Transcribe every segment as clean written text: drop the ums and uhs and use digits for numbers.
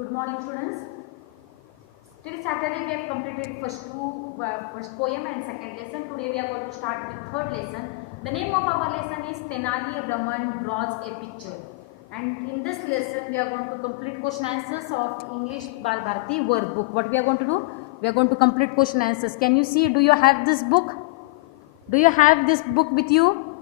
Good morning, students. Till Saturday we have completed first poem and second lesson. Today we are going to start with third lesson. The name of our lesson is Tenali Raman Draws a Picture. And in this lesson we are going to complete question answers of English Bal Bharati workbook. What we are going to do? We are going to complete question answers. Can you see? Do you have this book? Do you have this book with you?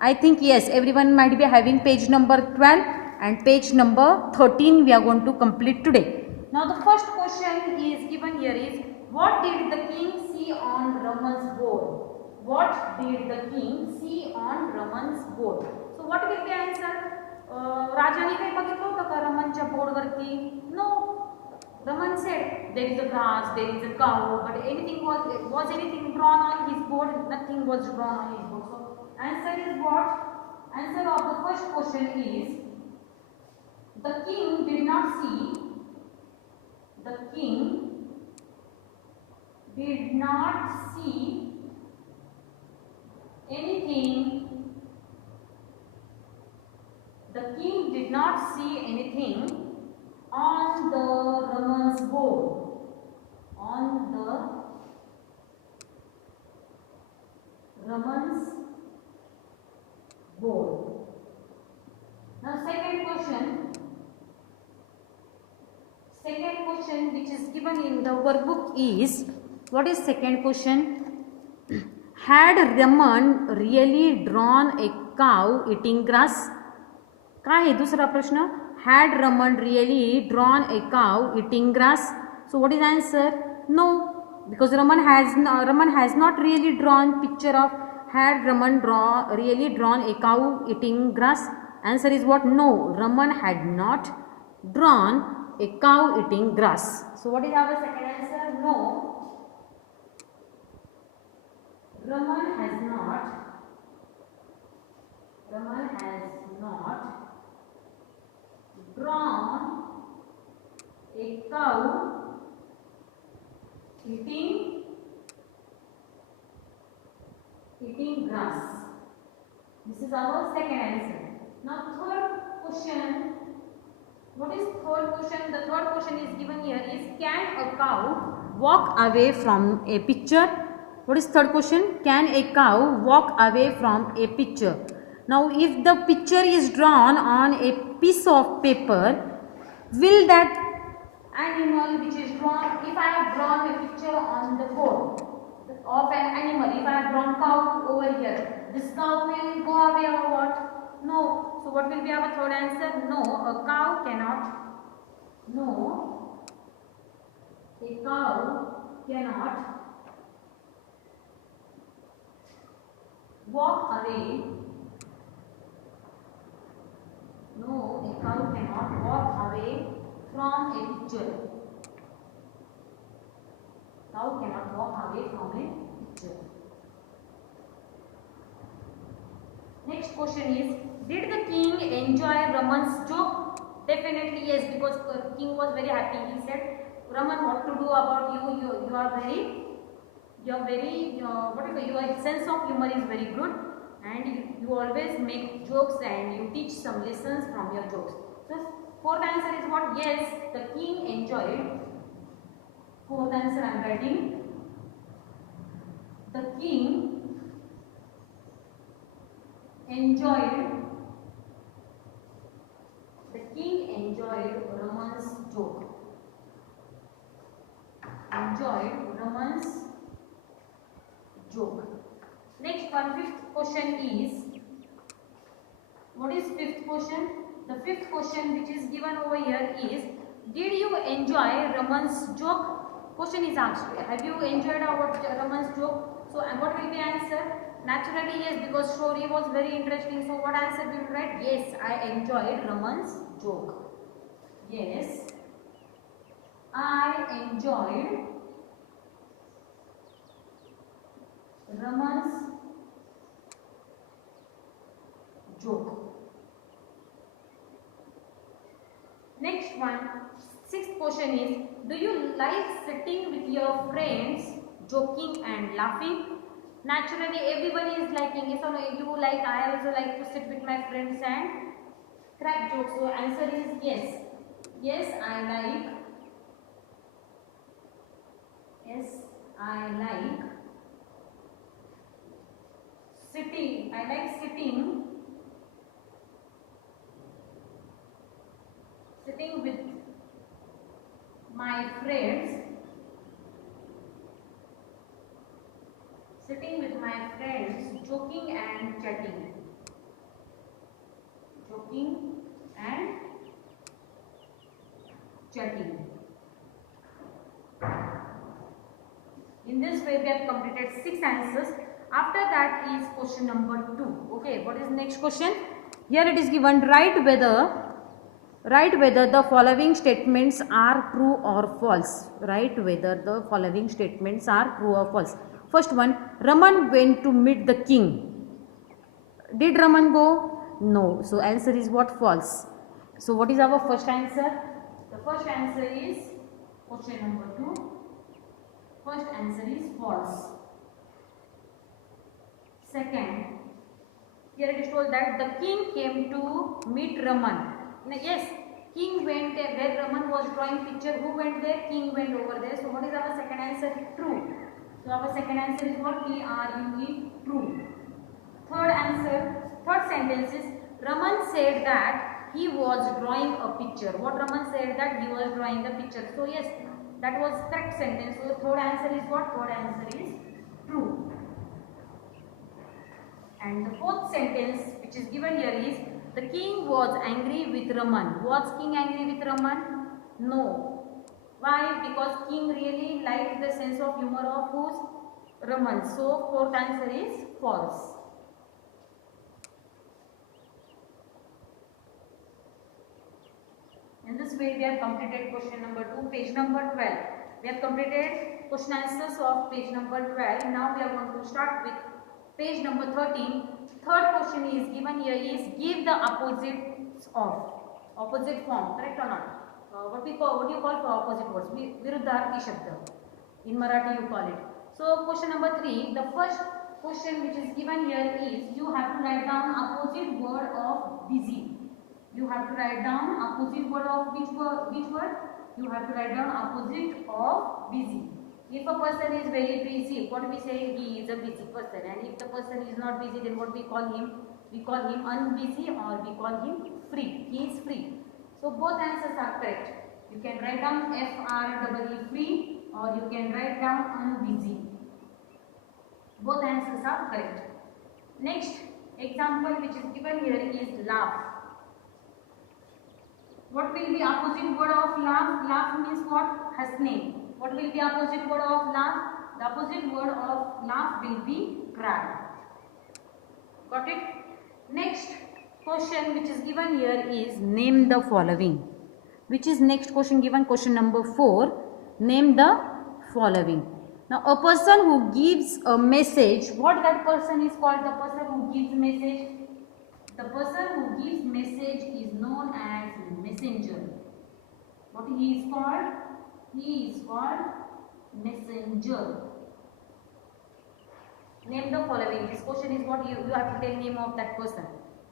I think yes, everyone might be having page number 12 and page number 13 we are going to complete today. Now the first question is given here is, what did the king see on Raman's board? What did the king see on Raman's board? So what will be answer? राजाने काही बघितलं होतं का रमनच्या बोर्डवरती? No. Raman said there is a grass, there is a cow, but anything was anything drawn on his board? Nothing was drawn on his board. So answer is what? Answer of the first question is, the king did not see. The king did not see anything. The king did not see anything on the Raman's board. On the Raman's board. Now second question. Second question which is given in the workbook is, what is second question? Had Raman really drawn a cow eating grass? काय आहे दूसरा प्रश्न? Had Raman really drawn a cow eating grass? So what is answer? No, because Raman has not really drawn picture of had Raman really drawn a cow eating grass. Answer is what? No, Raman had not drawn a cow eating grass. So what is our second answer? No, Raman has not drawn a cow eating grass. This is our second answer. Now third question. What is third question? The third question is given here is, can a cow walk away from a picture? What is third question? Can a cow walk away from a picture? Now if the picture is drawn on a piece of paper, will that animal which is drawn, if I have drawn a picture on the board of an animal, if I have drawn cow over here, this cow will go away or what? No. So what will be our third answer? No, a cow cannot. No, a cow cannot walk away. No, a cow cannot walk away from a picture. Cow cannot walk away from a picture. Next question is, did the king enjoy Raman's joke? Definitely yes, because the king was very happy. He said, Raman, what to do about you? You are very, your sense of humor is very good, and you always make jokes and you teach some lessons from your jokes. So fourth answer is what? Yes, the king enjoyed. Fourth answer I am writing. The king enjoyed Raman's joke. Enjoyed Raman's joke. Next one, fifth question is, what is fifth question? The fifth question which is given over here is, did you enjoy Raman's joke? Question is asked, have you enjoyed Raman's joke? So what will be answer? Naturally yes, because story was very interesting. So what answer will you write? Yes, I enjoyed Raman's joke. Yes, I enjoyed Raman's joke. Next one, sixth question is, do you like sitting with your friends, joking and laughing? Naturally everyone is liking it. So you like, I also like to sit with my friends and crack jokes. So answer is yes. Yes, I like. Yes, I like sitting. I like sitting with my friends. Sitting with my friends, joking and chatting. Joking and chatting. In this way, we have completed 6 answers. After that is question number 2. Okay, what is next question? Here it is given, write whether the following statements are true or false. Write whether the following statements are true or false. First one, Raman went to meet the king. Did Raman go? No. So answer is what? False. So what is our first answer? The first answer is question number 2. First answer is false. Second, here it is told that the king came to meet Raman. Now, yes, king went there where Raman was drawing picture. Who went there? King went over there. So what is our second answer? True. So our second answer is what? T-R-U-E, true. Third answer, third sentence is Raman said that he was drawing a picture. What Raman said? That he was drawing a picture. So yes, that was correct sentence. So third answer is what? Third answer is true. And the fourth sentence which is given here is the king was angry with Raman. Was king angry with Raman? No. Why? Because king really liked the sense of humor of whose? Raman. So fourth answer is false. In this way, we have completed question number 2, page number 12. We have completed question answers of page number 12. Now we are going to start with page number 13. Third question is given here is give the opposites of opposite form. Correct or not? What do you call for opposite words? Viruddharthi Shabda. In Marathi you call it. So question number 3. The first question which is given here is you have to write down opposite word of busy. You have to write down opposite word of which word? You have to write down opposite of busy. If a person is very busy, what we say? He is a busy person. And if the person is not busy, then what we call him? We call him unbusy or we call him free. He is free. So both answers are correct. You can write down FREE free or you can write down unbusy. Both answers are correct. Next example which is given here is laugh. What will be opposite word of laugh? Laugh means what? Hasne. What will be opposite word of laugh? The opposite word of laugh will be cry. Got it? Next question which is given here is name the following. Which is next question given? Question number 4. Name the following. Now a person who gives a message, what that person is called? The person who gives message. The person who gives message is known as messenger. What he is called? He is called messenger. Name the following. This question is what you have to tell name of that person.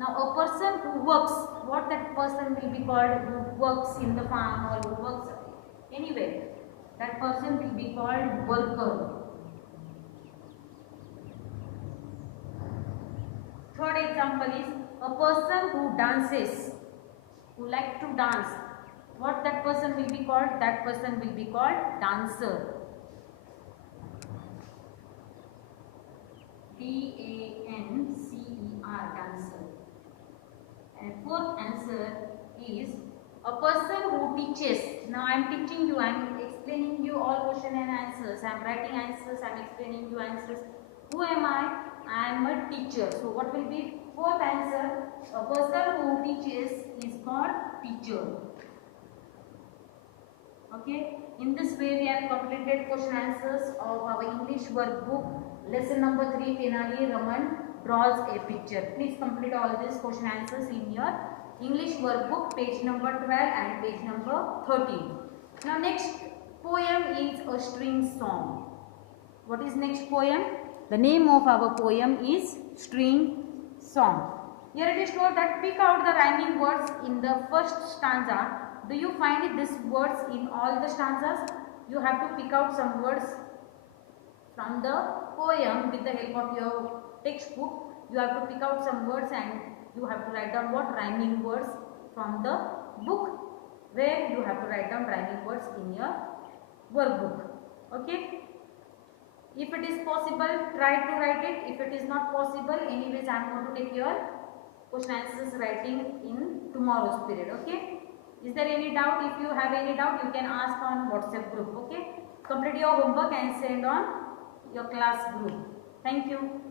Now a person who works, what that person will be called? Who works in the farm or who works anywhere. That person will be called worker. Third example is a person who dances, who like to dance. What that person will be called? That person will be called dancer. D-A-N-C-E-R, dancer. And fourth answer is a person who teaches. Now I am teaching you, I am explaining you all question and answers. I am writing answers, I am explaining you answers. Who am I? I am a teacher. So what will be fourth answer? A person who teaches is called teacher. Okay. In this way we have completed question answers of our English workbook. Lesson number 3, Tenali Raman draws a picture. Please complete all these question answers in your English workbook, page number 12 and page number 13. Now next poem is a string song. What is next poem? The name of our poem is String Song. Here it is told that pick out the rhyming words in the first stanza. Do you find these words in all the stanzas? You have to pick out some words from the poem with the help of your textbook. You have to pick out some words and you have to write down what rhyming words from the book, where you have to write down rhyming words in your workbook. Okay. If it is possible, try to write it. If it is not possible, anyways, I am going to take your question answers writing in tomorrow's period. Okay. Is there any doubt? If you have any doubt, you can ask on WhatsApp group. Okay. Complete your homework and send on your class group. Thank you.